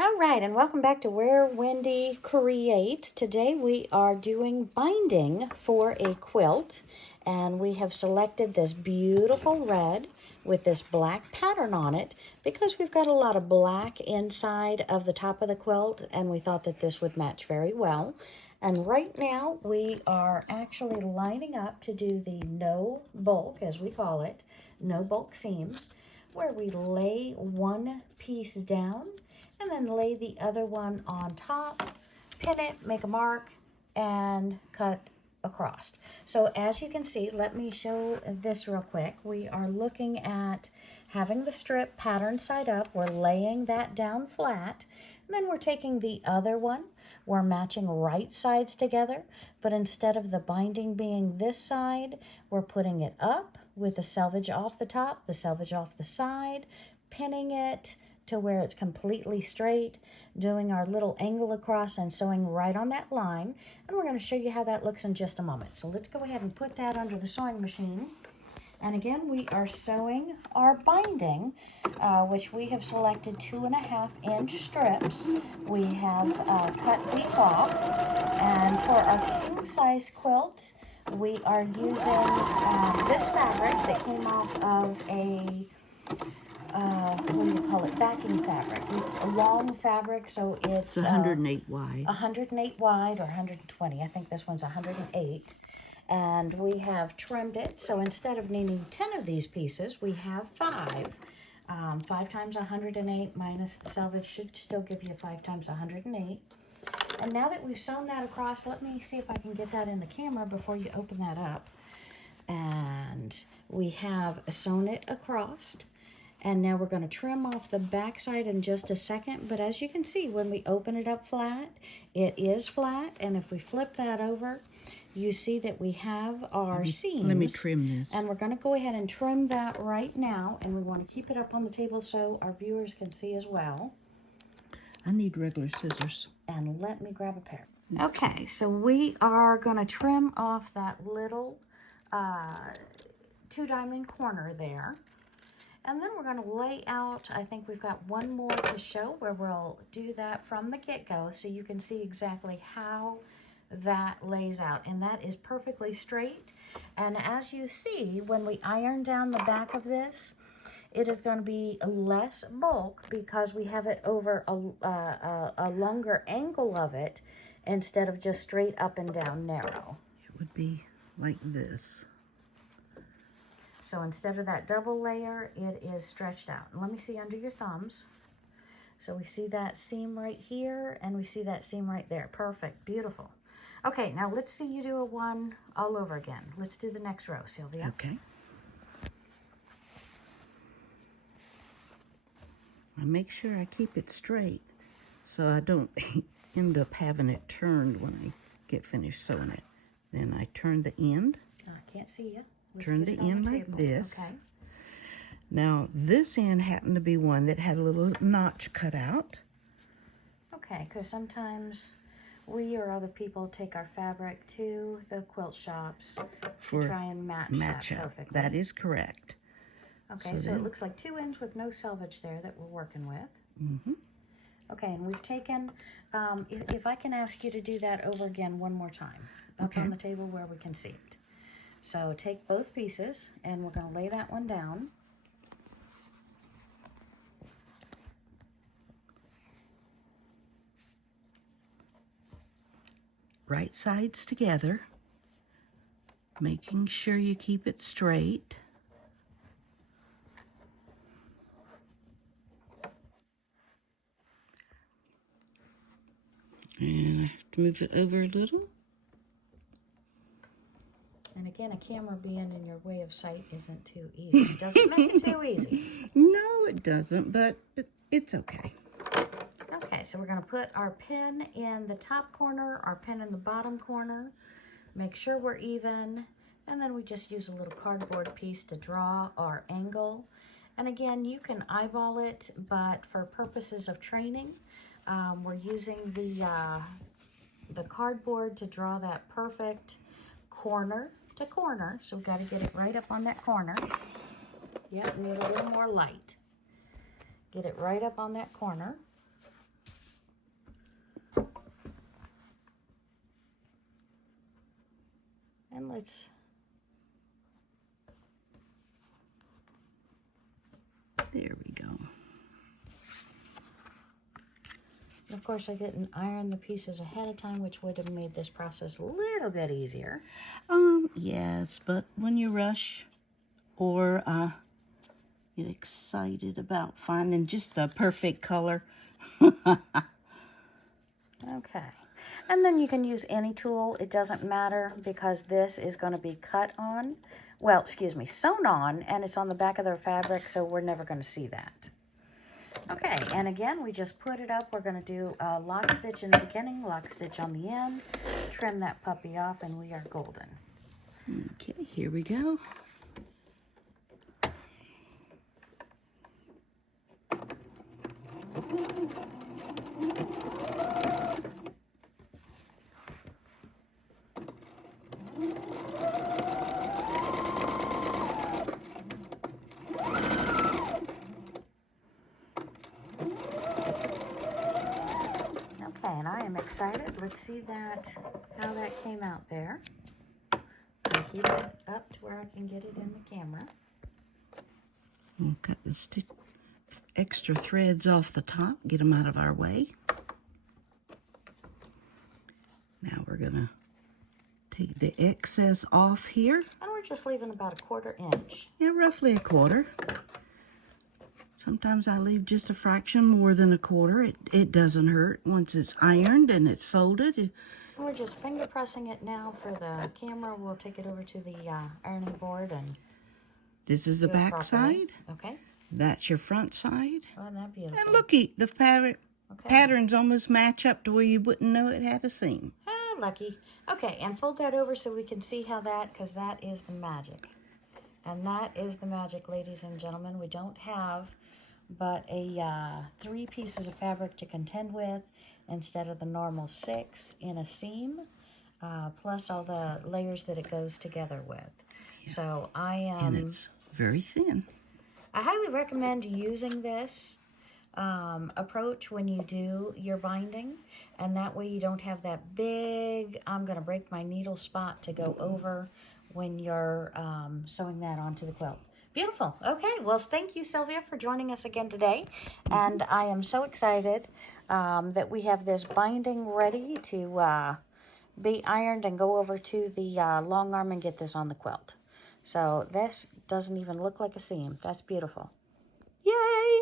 All right, and welcome back to Where Wendy Creates. Today we are doing binding for a quilt, and we have selected this beautiful red with this black pattern on it because we've got a lot of black inside of the top of the quilt, and we thought that this would match very well. And right now we are actually lining up to do the no bulk, as we call it, no bulk seams, where we lay one piece down and then lay the other one on top, pin it, make a mark, and cut across. So as you can see, let me show this real quick. We are looking at having the strip pattern side up. We're laying that down flat. And then we're taking the other one. We're matching right sides together. But instead of the binding being this side, we're putting it up with the selvage off the top, the selvage off the side, pinning it to where it's completely straight, doing our little angle across and sewing right on that line. And we're going to show you how that looks in just a moment. So let's go ahead and put that under the sewing machine. And again, we are sewing our binding, which we have selected 2.5-inch strips. We have cut these off. And for our king size quilt, we are using this fabric that came off of a what do you call it, backing fabric. It's a long fabric, so it's 108 wide. 108 wide or 120. I think this one's 108. And we have trimmed it, so instead of needing 10 of these pieces, we have 5. 5 times 108 minus the selvage should still give you 5 times 108. And now that we've sewn that across, let me see if I can get that in the camera before you open that up. And we have sewn it across. And now we're going to trim off the back side in just a second. But as you can see, when we open it up flat, it is flat. And if we flip that over, you see that we have our seams. Let me trim this. And we're going to go ahead and trim that right now. And we want to keep it up on the table so our viewers can see as well. I need regular scissors. And let me grab a pair. Okay, so we are going to trim off that little 2-diamond corner there. And then we're going to lay out, I think we've got one more to show where we'll do that from the get-go so you can see exactly how that lays out. And that is perfectly straight. And as you see, when we iron down the back of this, it is going to be less bulk because we have it over a longer angle of it instead of just straight up and down narrow. It would be like this. So instead of that double layer, it is stretched out. And let me see under your thumbs. So we see that seam right here, and we see that seam right there. Perfect, beautiful. Okay, now let's see you do a one all over again. Let's do the next row, Sylvia. Okay. I make sure I keep it straight so I don't end up having it turned when I get finished sewing it. Then I turn the end. I can't see you. Turn the end like this. Okay. Now, this end happened to be one that had a little notch cut out. Okay, because sometimes we or other people take our fabric to the quilt shops to try and match that up. perfectly. That is correct. Okay, so it looks like 2 ends with no selvage there that we're working with. Mm-hmm. Okay, and we've taken, if I can ask you to do that over again one more time, up on the table where we can see it. So take both pieces, and we're going to lay that one down. Right sides together, making sure you keep it straight. And I have to move it over a little. And again, a camera being in your way of sight isn't too easy. It doesn't make it too easy. No, it doesn't, but it's okay. Okay, so we're going to put our pin in the top corner, our pin in the bottom corner. Make sure we're even. And then we just use a little cardboard piece to draw our angle. And again, you can eyeball it, but for purposes of training, we're using the cardboard to draw that perfect corner to corner. So we've got to get it right up on that corner. Yep, need a little more light. Get it right up on that corner. And let's... There we go. Of course, I didn't iron the pieces ahead of time, which would have made this process a little bit easier. Yes, but when you rush or get excited about finding just the perfect color. Okay. And then you can use any tool. It doesn't matter because this is going to be cut on. Well, excuse me, sewn on, and it's on the back of their fabric, so we're never going to see that. Okay, and again, we just put it up. We're going to do a lock stitch in the beginning, lock stitch on the end, trim that puppy off, and we are golden. Okay, here we go. Okay, and I am excited. Let's see how that came out there. I'll keep it up to where I can get it in the camera. We'll cut the extra threads off the top, get them out of our way. Now we're gonna take the excess off here. And we're just leaving about a 1/4 inch. Yeah, roughly a 1/4. Sometimes I leave just a fraction more than a 1/4. It doesn't hurt once it's ironed and it's folded. We're just finger pressing it now for the camera. We'll take it over to the ironing board and This is the back side. Okay. That's your front side. Oh, isn't that beautiful? And looky, the patterns almost match up to where you wouldn't know it had a seam. Ah, lucky. Okay, and fold that over so we can see how because that is the magic. And that is the magic, ladies and gentlemen. We don't have but 3 pieces of fabric to contend with instead of the normal 6 in a seam, plus all the layers that it goes together with. Yeah. So and it's very thin. I highly recommend using this approach when you do your binding, and that way you don't have that big, I'm going to break my needle spot to go over when you're sewing that onto the quilt. Beautiful. Okay, well, thank you, Sylvia, for joining us again today, and I am so excited that we have this binding ready to be ironed and go over to the long arm and get this on the quilt. So this doesn't even look like a seam. That's beautiful. Yay!